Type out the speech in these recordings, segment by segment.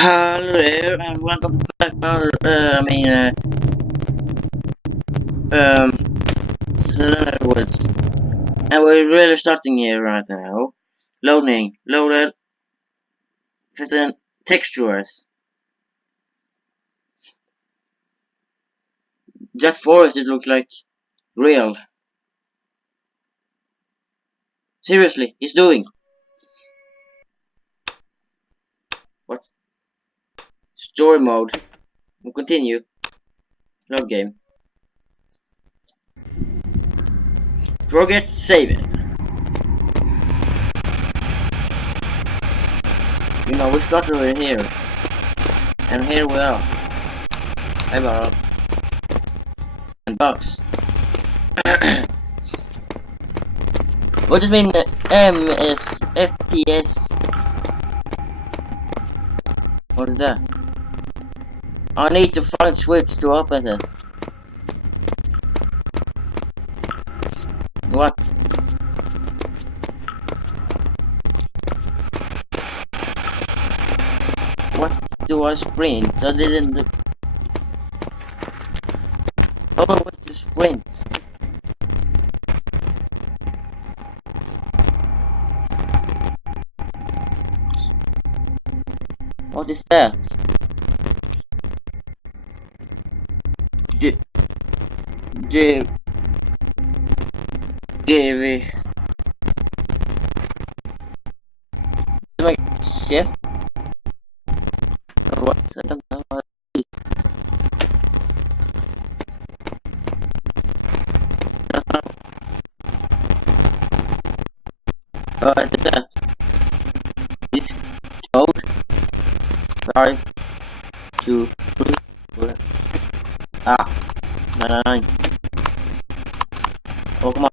Hello there, and welcome back. Um, Cylinder Woods, and we're really starting here right now. Loaded, 15 textures. That forest, it looks like real. Seriously, he's doing. What? Story mode. We'll continue. Load game. Forget save it. You know, we started over here. And here we are. I borrowed. And bucks. What does mean M is FPS? What is that? I need to find switch to open this. What? What do I sprint? I didn't. How do I want to sprint? What is that? Davy. Like shift? Or what? I don't know what it is. What is that? This code? 5, 2, 3, 4. Ah, 9. Oh, come on.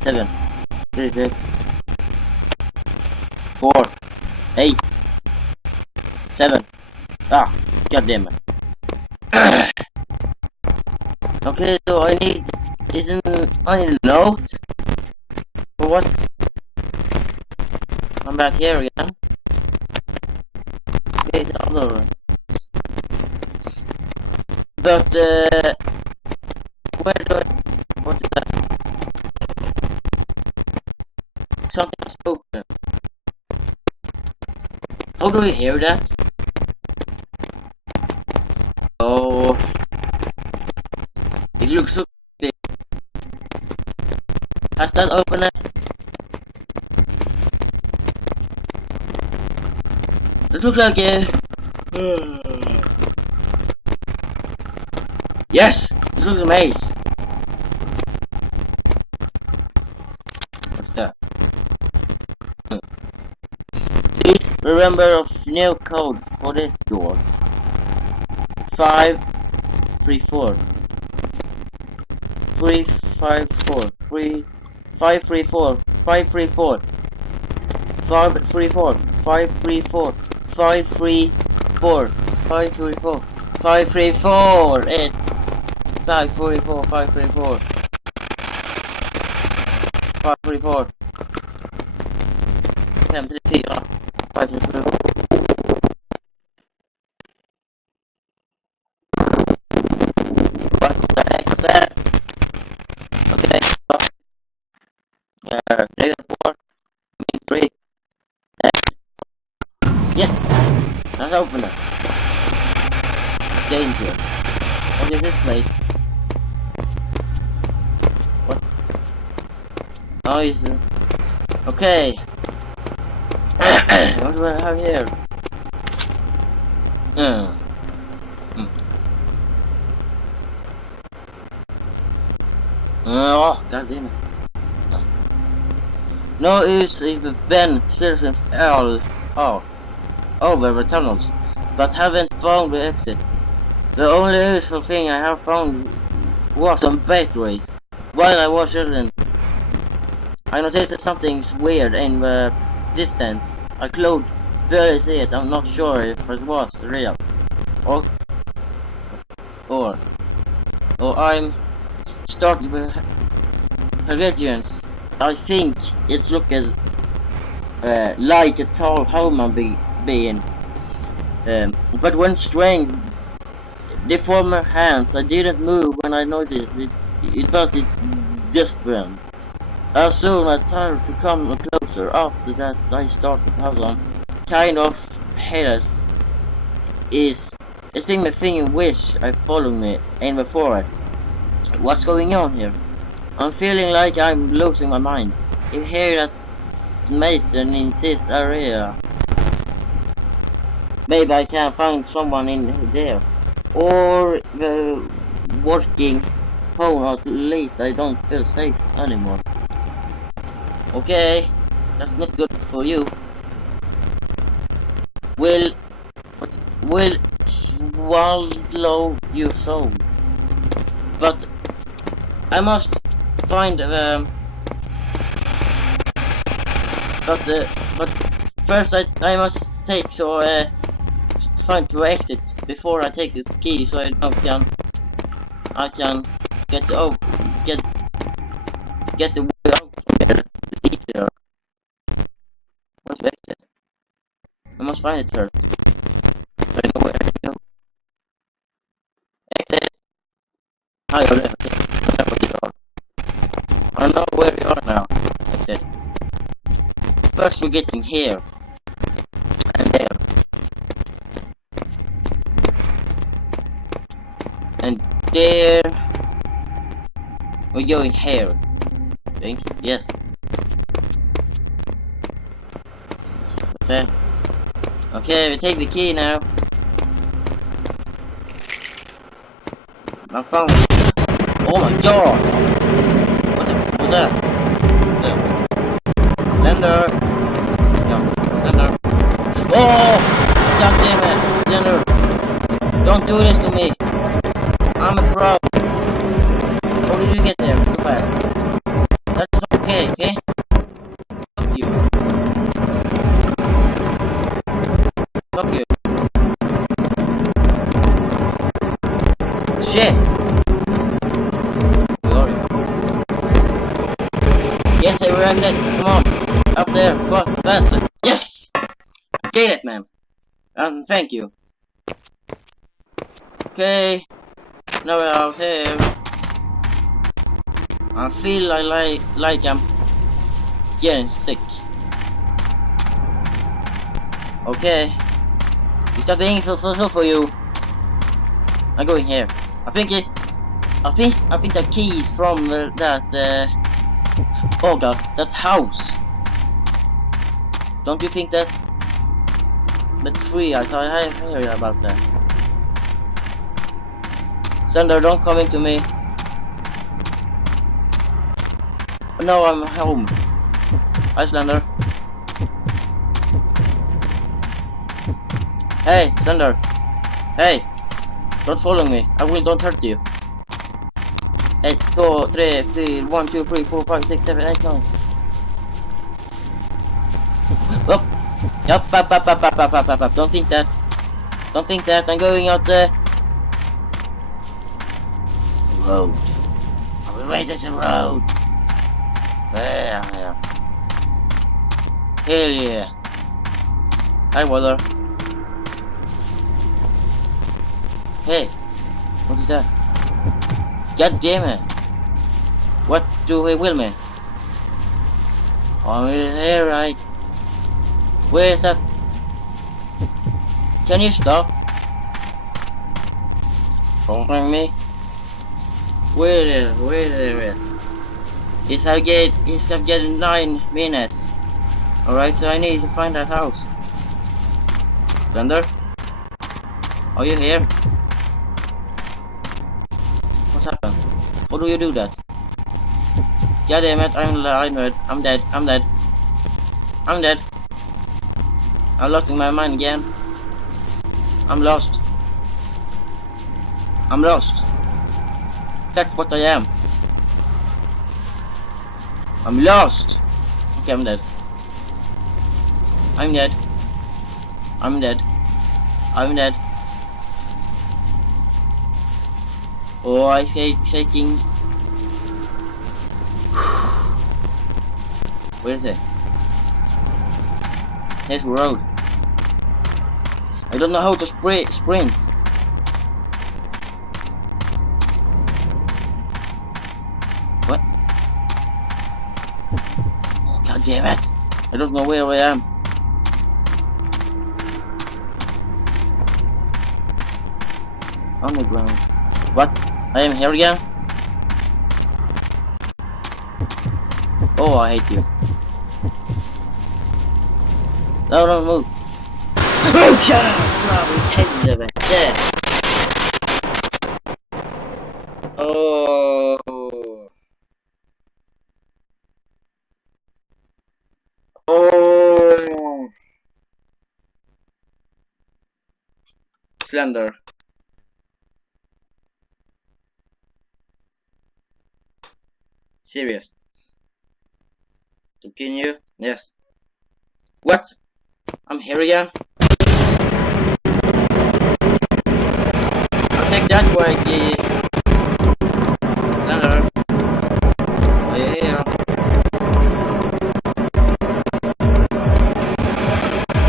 7. Very good. 4, 8, 7. Ah, god damn it. Okay, so I need. Isn't I need a note? For what? I'm back here again. Okay, the other one. But, where do I. What is that? Something spoken. How do we hear that? Oh. It looks so big. Has that opened it? It looks like it. Yes! It looks amazing. What's that? Please remember of new code for these doors. 5, 3, 4. 3, 5, 4. 3, 5, 3, 4. 5, 3, 4. 5, 3, 4. 5, 3, 4. 5, 3, 4. 5, 3, 4. 5, 3, 4. 8. 5, 3, 4. 5, 3, 4. 5, 3, 4. 5, 3, 4. 5, 3, 4. What the heck was that? Okay. Negative 4. I mean 3. Yes! Let's open it. Danger. What is this place? What? Oh, is it? Okay. What do I have here? Oh, god damn it. No use if Ben citizens all over the tunnels, but haven't found the exit. The only useful thing I have found was some bakeries. While I was children, I noticed that something's weird in the distance. I could barely see it. I'm not sure if it was real, or I'm starting with religions. I think it's looking like a tall human being. But when strength deformed my hands, I didn't move when I noticed it. It was different. As soon as I started to come closer, after that I started to have some kind of haters is a thing my thing wish I followed me in the forest. What's going on here? I'm feeling like I'm losing my mind. You hear that Mason in this area. Maybe I can find someone in there. Or the working phone, at least I don't feel safe anymore. Okay, that's not good for you. Will swallow your soul. But I must find but first I must take find the exit before I take this key so I can get the way out from here easier. What's the exit? I must find it first. So I know where to go. Exit. Oh, you're there. Okay. I know where you are. I know where you are now. Exit. First we're getting here. And there. And there. We're going here. I think. Yes. Okay. Okay, we take the key now. I found it. Oh my god! What was that? Slender! No, Slender. Oh! God damn it! Slender! Don't do this to me! I'm a pro! How did you get there so fast? That's not okay, okay? Fuck you. Fuck you. Shit! Yes, I will exit. Come on. Up there. Fuck, faster. Yes! Get it, man. Thank you. Okay. Now we're out here. I feel like I'm getting sick. Okay. Is that being so for you? I'm going here. I think the key is from oh god, that house. Don't you think that tree? I heard about that. Sander, don't come into me. No, I'm home. Hi, Slender. Hey, Slender. Hey, don't follow me. I don't hurt you. 1, 2, 3, 4, 5, 6, 7, 8, 9. Up. Yup, up. Don't think that. Don't think that. I'm going out the road. I will raise this road. Yeah. Hell yeah. Hi, Waller. Hey, what is that? God damn it! What do we will me? I'm here, right? Where is that? Can you stop? Following me? Where there is? It's getting 9 minutes. Alright, so I need to find that house. Slender? Are you here? What happened? How do you do that? God damn it, I'm dead. I'm losing my mind again. I'm lost. That's what I am. I'm lost. Okay, I'm dead. Oh, I hate shaking. Where is it? Here's the road. I don't know how to sprint. What? Oh, God damn it! I don't know where I am. On the ground. What? I am here again? Oh, I hate you. No, don't move. Oh, shut up! Helvete! Oh. Oh. Slender. Serious. To kill you? Yes. What? I'm here again? I'll take that way, Slender. Are you here?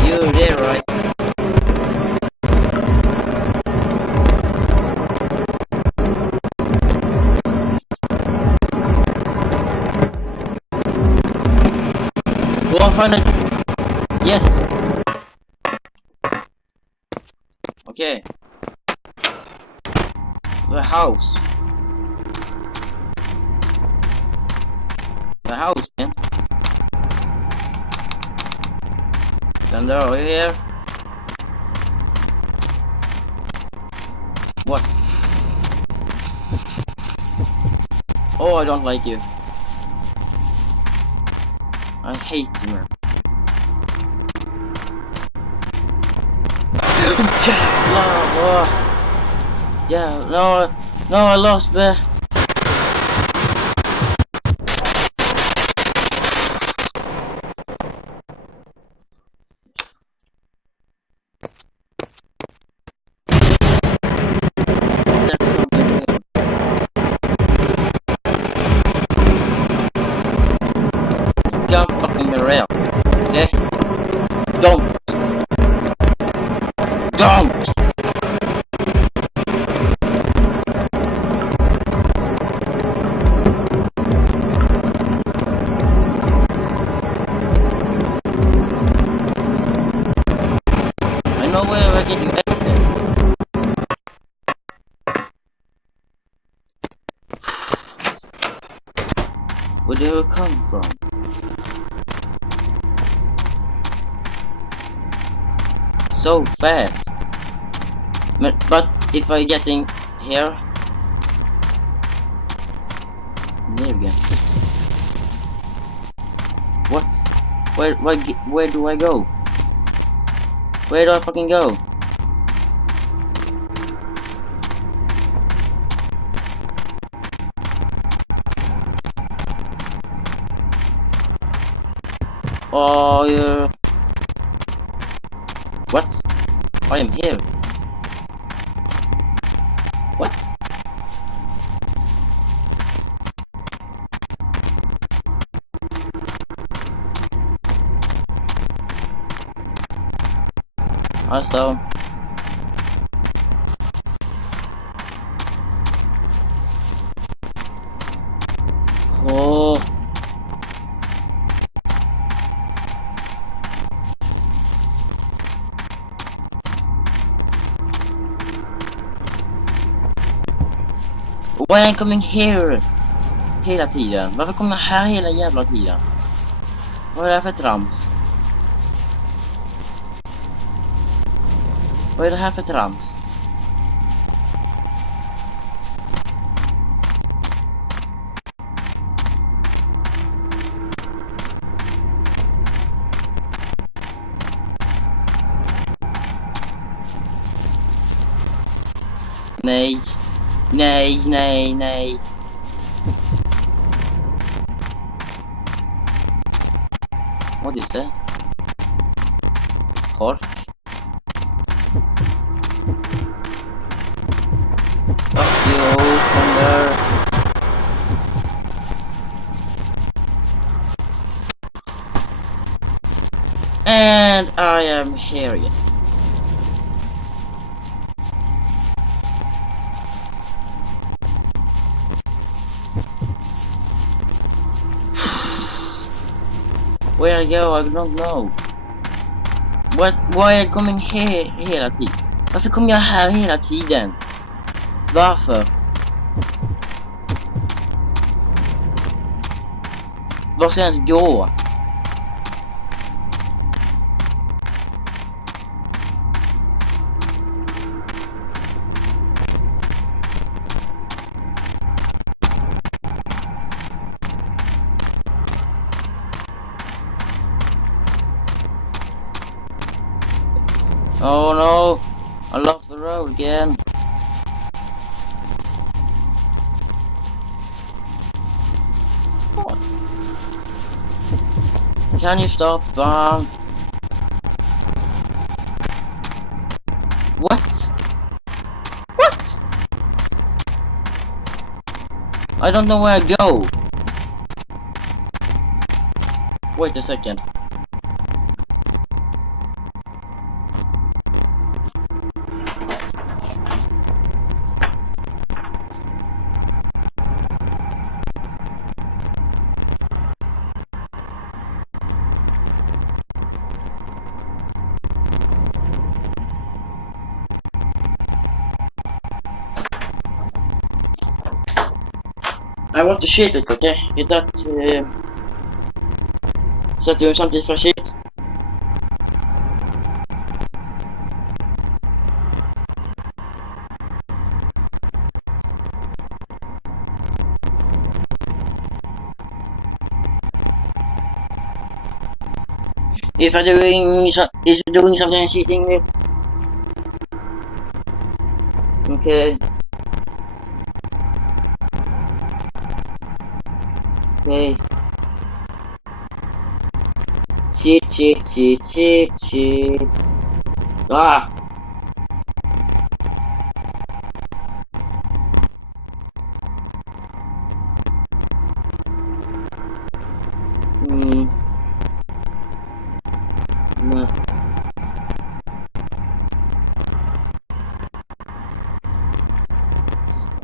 You there, right? Go on, find it. Yes. Okay. The house. The house, man. Slender, are you here? What? Oh, I don't like you. I hate you, man. Yeah, no, I lost, man. Don't fucking rail, okay? Don't. I know where I get you exit. Where do you come from? So fast. But if I get in here, there again. What? Where do I go? Where do I fucking go? Oh, you're... What? I am here. What? Also... Oh... Why am I coming here? Hela tiden. Varför kommer jag här hela jävla tiden? Vad är det här för trams? Vad är det här för trams? Nej. Nej, nej, nej. What is that? Pork? Fuck you, Thunder. And I am here again. Where I go, I don't know. Why kommer jag här hela tiden? Varför kommer jag här hela tiden? Varför? Var ska jag ens gå? Oh no, I lost the road again. What? Can you stop? What? What? I don't know where I go. Wait a second. I want to shit it, okay? Is that doing something for shit? If I'm doing is it doing something cheating? Okay. Okay. Cheat. Ah! No.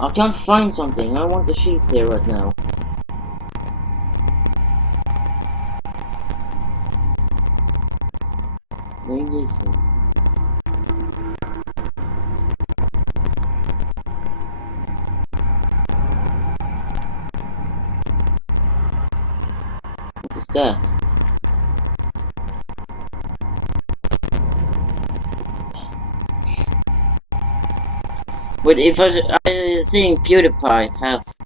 I can't find something. I want the sheet here right now. Maybe easy. What is that? But if I think PewDiePie has,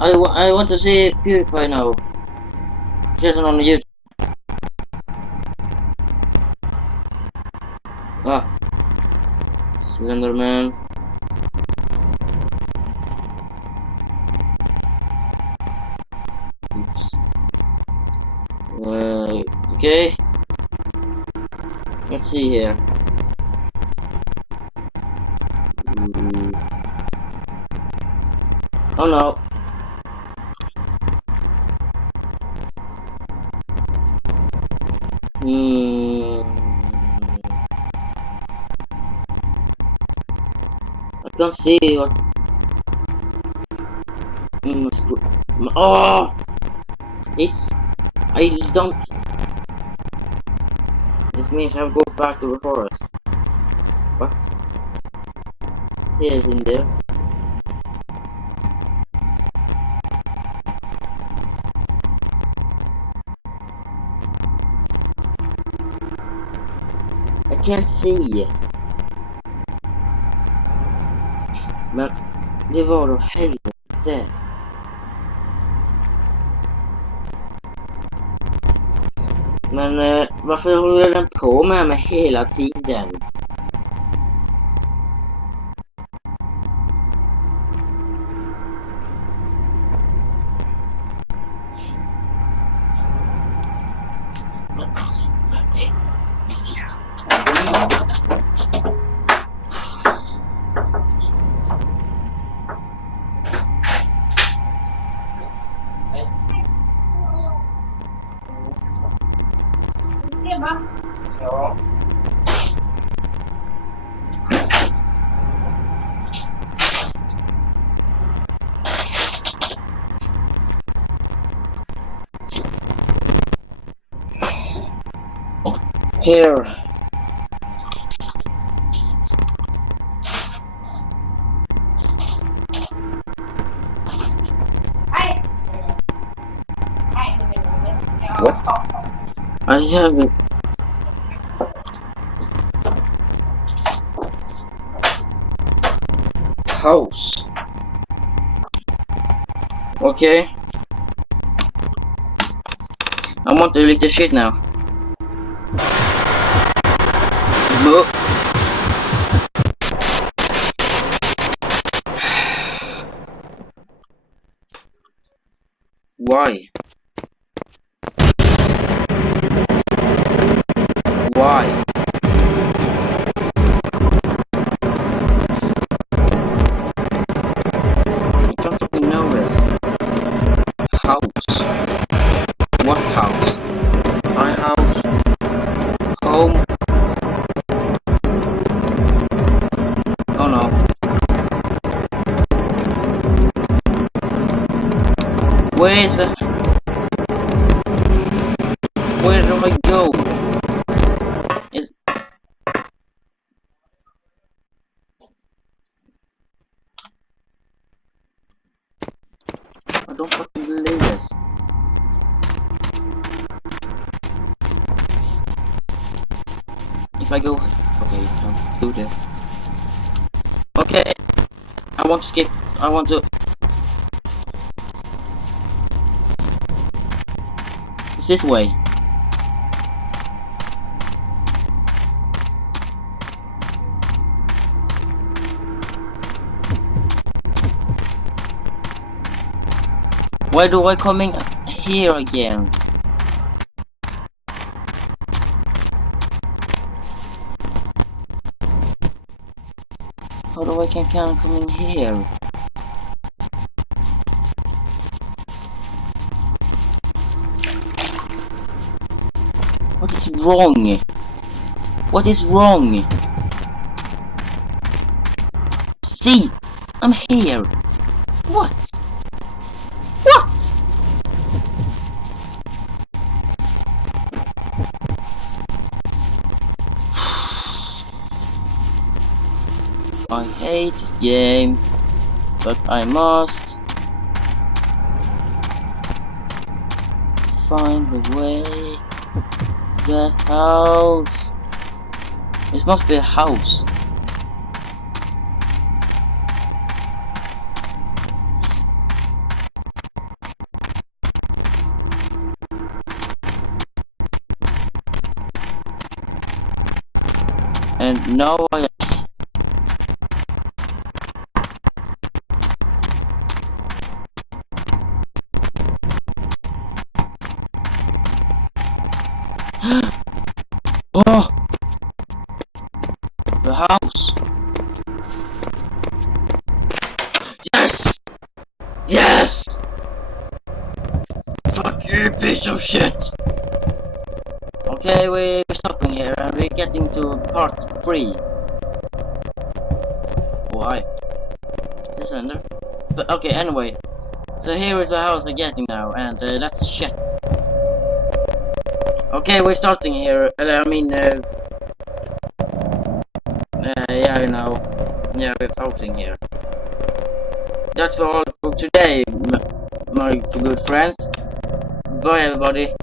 I want to see if PewDiePie now. Just on YouTube. Ah, Slenderman. Oops. Okay. Let's see here. Oh no. I can't see what. Oh! It's. I don't. This means I have to go back to the forest. What? He is in there. I can't see. Men det var då helvete. Men varför håller den på med mig hela tiden? Ja. Here. What? I haven't. House. Okay. I want to delete the shit now. Move. Why? Why? I don't fucking know this. House. What house? My house? Home? Oh no. Where's the... Where do I go? Is... I don't fucking believe this. If I go... Okay, you can't do that. Okay. I want to skip. I want to... It's this way. Why do I coming here again? How do I can come in here? What is wrong? What is wrong? See, I'm here. What? What? I hate this game, but I must find the way. The house. It must be a house. And now I... Oh! The house! Yes! Yes! Fuck you, piece of shit! Okay, we're stopping here and we're getting to part 3. Why? Is this under? But okay, anyway. So here is the house we're getting now, and that's shit. Okay, we're starting here. Yeah, you know. Yeah, we're pausing here. That's all for today, my good friends. Goodbye, everybody.